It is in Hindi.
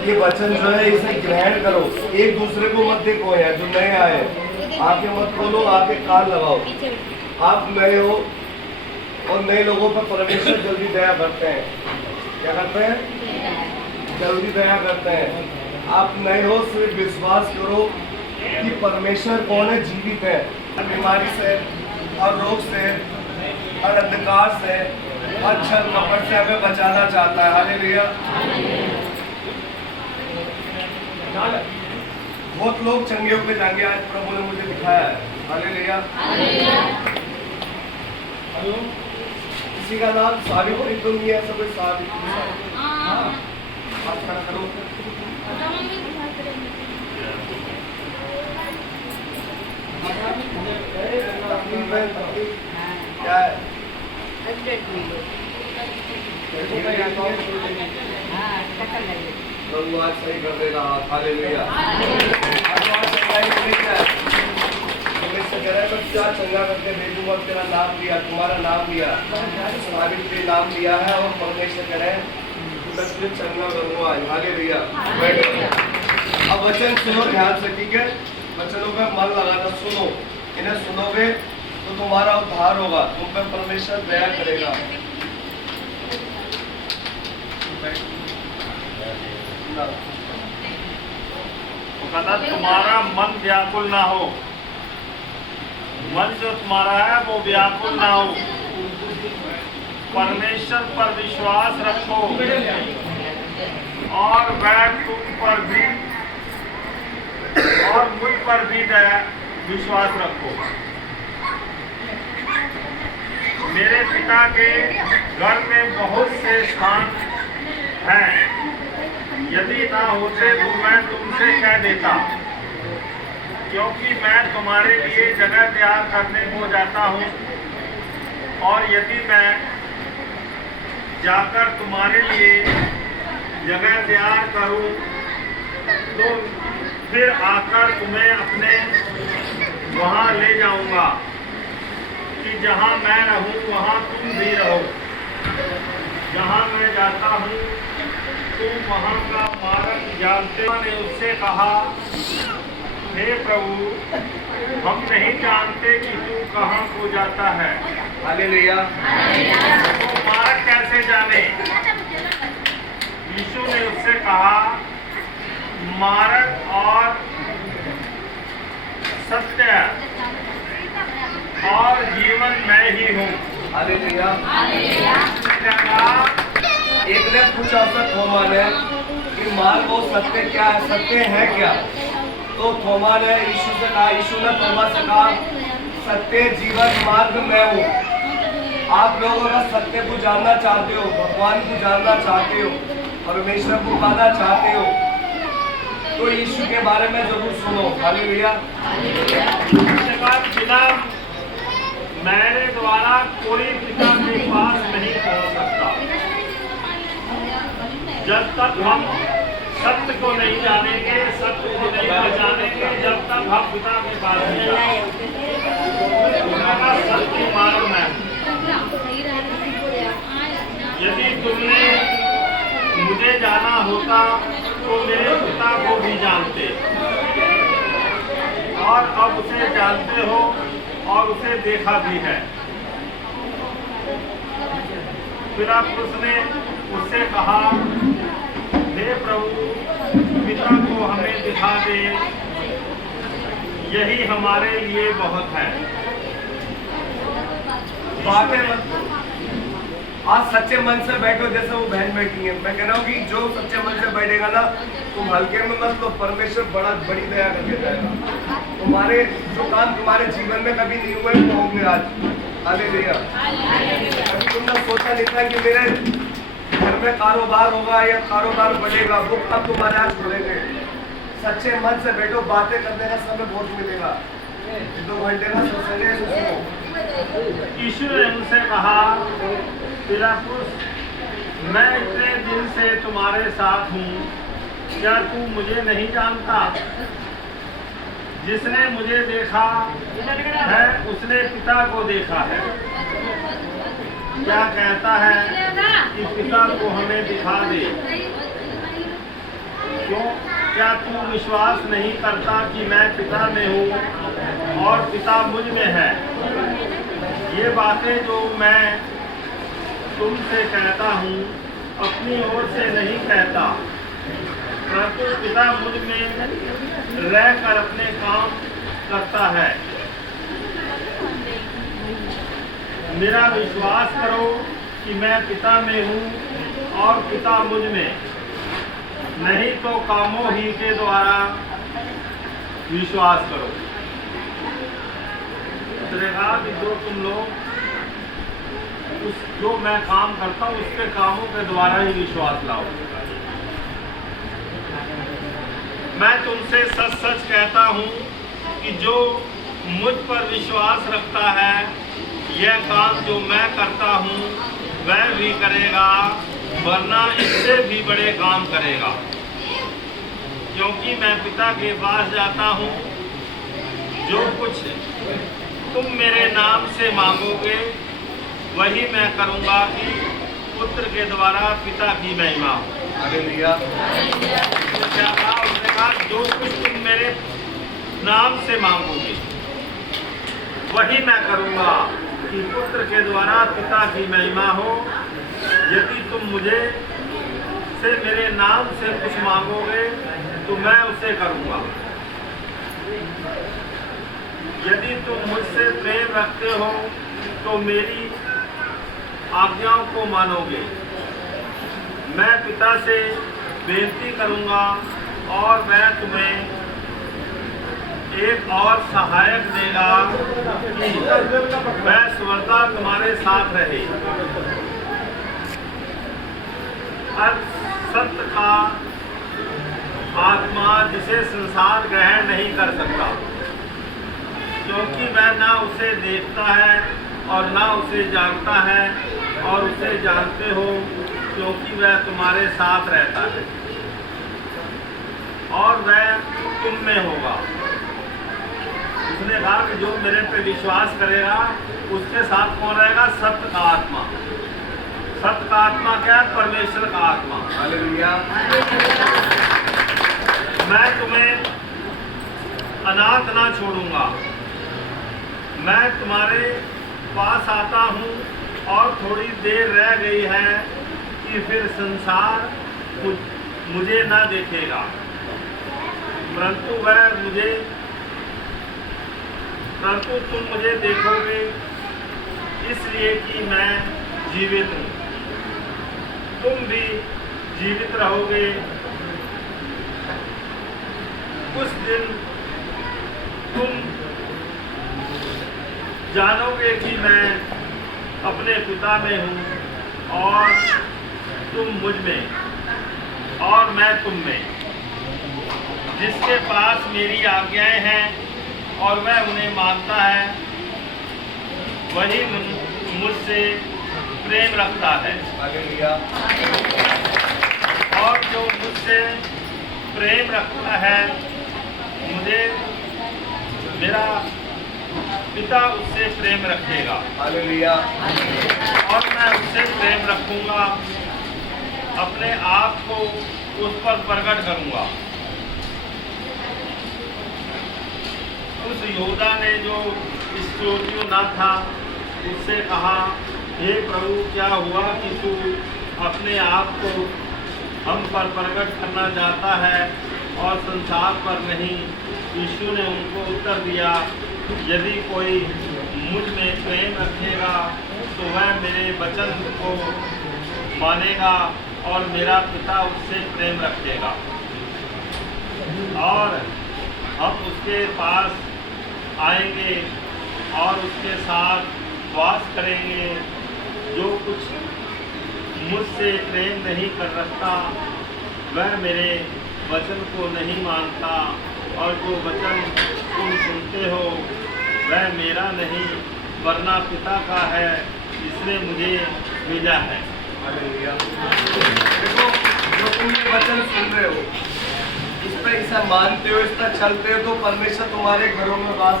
ये वचन जो है इसे ग्रहण करो। एक दूसरे को मत देखो है जो नए आए, आंखें मत खोलो, आंखें कान लगाओ। आप नए हो और नए लोगों पर परमेश्वर जल्दी दया करते हैं। क्या करते हैं? जल्दी दया करते हैं। आप नए हो, सिर्फ विश्वास करो कि परमेश्वर कौन है, जीवित है। बीमारी से और रोग से और अंधकार से और छल कपट से हमें बचाना चाहता है। हालेलुया। बहुत लोग चंगे होकर जाएंगे, आज प्रभु ने मुझे दिखाया है। हालेलुया। किसी का नाम सावित्री तो नहीं है, ऐसा कोई सावित्री? आप खड़ा करो। क्या है? प्रभु आज सही कर देगा। हालेलुया। क्या चंगा करके भेजूंगा, तेरा नाम लिया, तुम्हारा नाम लिया, सावित्री नाम लिया है और परमेश्वर कह रहे हैं चंगा करूंगा। हालेलुया। अब वचन सुनो ध्यान से, ठीक है? वचनों का मन लगाना, सुनो। इन्हें सुनोगे तो तुम्हारा उद्धार होगा, तुम पे परमेश्वर दया करेगा। वो कहता तुम्हारा मन व्याकुल ना हो, मन जो तुम्हारा है वो व्याकुल ना हो, परमेश्वर पर विश्वास रखो और वह तुम पर भी और मुझ पर भी विश्वास रखो। मेरे पिता के घर में बहुत से स्थान हैं, यदि ना होते तो मैं तुमसे कह देता, क्योंकि मैं तुम्हारे लिए जगह तैयार करने को जाता हूँ। और यदि मैं जाकर तुम्हारे लिए जगह तैयार करूँ तो फिर आकर तुम्हें अपने वहाँ ले जाऊँगा, कि जहाँ मैं रहूँ वहाँ तुम भी रहो। जहाँ मैं जाता हूँ तुम वहाँ का मार्ग जानते हो। ने उससे कहा, हे प्रभु, हम नहीं जानते कि तू कहाँ को जाता है। हालेलुया। तो मार्ग कैसे जाने? यीशु ने उससे कहा, मार्ग और सत्य और जीवन मैं ही हूँ। हालेलुया। एक ने पूछा थोमा ने कि मार्ग और सत्य क्या है, सत्य है क्या? तो थोमा ने यीशु से कहा, यीशु ने थोमा से कहा, सत्य जीवन मार्ग मैं हूँ। आप लोग अगर सत्य को जानना चाहते हो, भगवान को जानना चाहते हो, परमेश्वर को पाना चाहते हो, तो यीशु के बारे में जरूर सुनो। हालेलुया। बिना मेरे द्वारा कोई पिता के पास नहीं पहुंच सकता। जब तक हम सत्य को नहीं जानेंगे, सत्य को नहीं पहचानेंगे, जब तक हम पिता के पास नहीं जाएंगे। सत्य मार्ग में यदि तुमने मुझे जाना होता तो मेरे पिता को भी जानते, और अब उसे जानते हो और उसे देखा भी है। फिर उसने उससे कहा, हे प्रभु, पिता को हमें दिखा दे, यही हमारे लिए बहुत है। बातें आज सच्चे मन से बैठो, जैसे वो बहन बैठी है। मैं कह रहा हूँ कि जो सच्चे मन से बैठेगा ना, तुम हल्के में मत लो, परमेश्वर बड़ी दया करके जाएगा। तुम्हारे जो काम तुम्हारे जीवन में कभी नहीं हुए वो होंगे आज। हालेलुया। अभी तुमने सोचा नहीं था कि मेरे घर में कारोबार होगा या कारोबार बढ़ेगा, वो काम तुम्हारे आज खुलेंगे। सच्चे मन से बैठो, बातें करने का समय बहुत मिलेगा। 2 घंटे का सत्संग है, सुनो। यीशु ने उनसे कहा, पिलातुस, मैं इतने दिन से तुम्हारे साथ हूँ, क्या तू मुझे नहीं जानता? जिसने मुझे देखा है उसने पिता को देखा है। क्या कहता है कि पिता को हमें दिखा दे। क्यों? क्या तू विश्वास नहीं करता कि मैं पिता में हूँ और पिता मुझ में है? ये बातें जो मैं तुमसे कहता हूँ अपनी ओर से नहीं कहता, परंतु पिता मुझ में रहकर अपने काम करता है। मेरा विश्वास करो कि मैं पिता में हूँ और पिता मुझ में, नहीं तो कामों ही के द्वारा विश्वास करो। उसने कहा कि जो तुम लोग जो मैं काम करता हूँ उसके कामों के द्वारा ही विश्वास लाओ। मैं तुमसे सच सच कहता हूँ कि जो मुझ पर विश्वास रखता है यह काम जो मैं करता हूँ वह भी करेगा, वरना इससे भी बड़े काम करेगा, क्योंकि मैं पिता के पास जाता हूँ। जो कुछ तुम मेरे नाम से मांगोगे वही मैं करूँगा कि पुत्र के द्वारा पिता की महिमा हो। हालेलुया। क्या कहा? उसने कहा जो कुछ तुम मेरे नाम से मांगोगे वही मैं करूँगा कि पुत्र के द्वारा पिता की महिमा हो। यदि तुम मुझे से मेरे नाम से कुछ मांगोगे तो मैं उसे करूँगा। यदि तुम मुझसे प्रेम रखते हो तो मेरी आज्ञाओं को मानोगे। मैं पिता से बेनती करूँगा और वह तुम्हें एक और सहायक देगा कि वह सर्वदा तुम्हारे साथ रहे। अब सत्य का आत्मा जिसे संसार ग्रहण नहीं कर सकता, क्योंकि वह ना उसे देखता है और ना उसे जानता है, और उसे जानते हो क्योंकि वह तुम्हारे साथ रहता है और वह तुम में होगा। उसने कहा कि जो मेरे पे विश्वास करेगा उसके साथ कौन रहेगा? सत्य का आत्मा। सत्य का आत्मा क्या है? परमेश्वर का आत्मा। हालेलुया। मैं तुम्हें अनाथ ना छोड़ूंगा। मैं तुम्हारे पास आता हूँ और थोड़ी देर रह गई है कि फिर संसार मुझे ना देखेगा, परंतु तुम मुझे देखोगे, इसलिए कि मैं जीवित हूँ। तुम भी जीवित रहोगे। उस दिन तुम जानोगे कि मैं अपने पिता में हूँ और तुम मुझ में और मैं तुम में। जिसके पास मेरी आज्ञाएं हैं और वह उन्हें मानता है वही मुझसे प्रेम रखता है। हालेलुया। और जो मुझसे प्रेम रखता है मुझे मेरा पिता उससे प्रेम रखेगा। हालेलुया। और मैं उससे प्रेम रखूंगा, अपने आप को उस पर प्रकट करूंगा। उस यहूदा ने जो इस्करियोती ना था उससे कहा, हे प्रभु, क्या हुआ कि तू अपने आप को हम पर प्रकट करना चाहता है और संसार पर नहीं? यीशु ने उनको उत्तर दिया, यदि कोई मुझ में प्रेम रखेगा तो वह मेरे वचन को मानेगा और मेरा पिता उससे प्रेम रखेगा और हम उसके पास आएंगे और उसके साथ वास करेंगे। जो कुछ मुझसे प्रेम नहीं कर रखता वह मेरे वचन को नहीं मानता, और जो वचन तुम सुनते हो वह मेरा नहीं वरना पिता का है जिसने मुझे भेजा है। हालेलुया। देखो, जो तुम ये वचन सुन रहे हो, इस पर इसे मानते हो, इस पर चलते हो, तो परमेश्वर तुम्हारे घरों में वास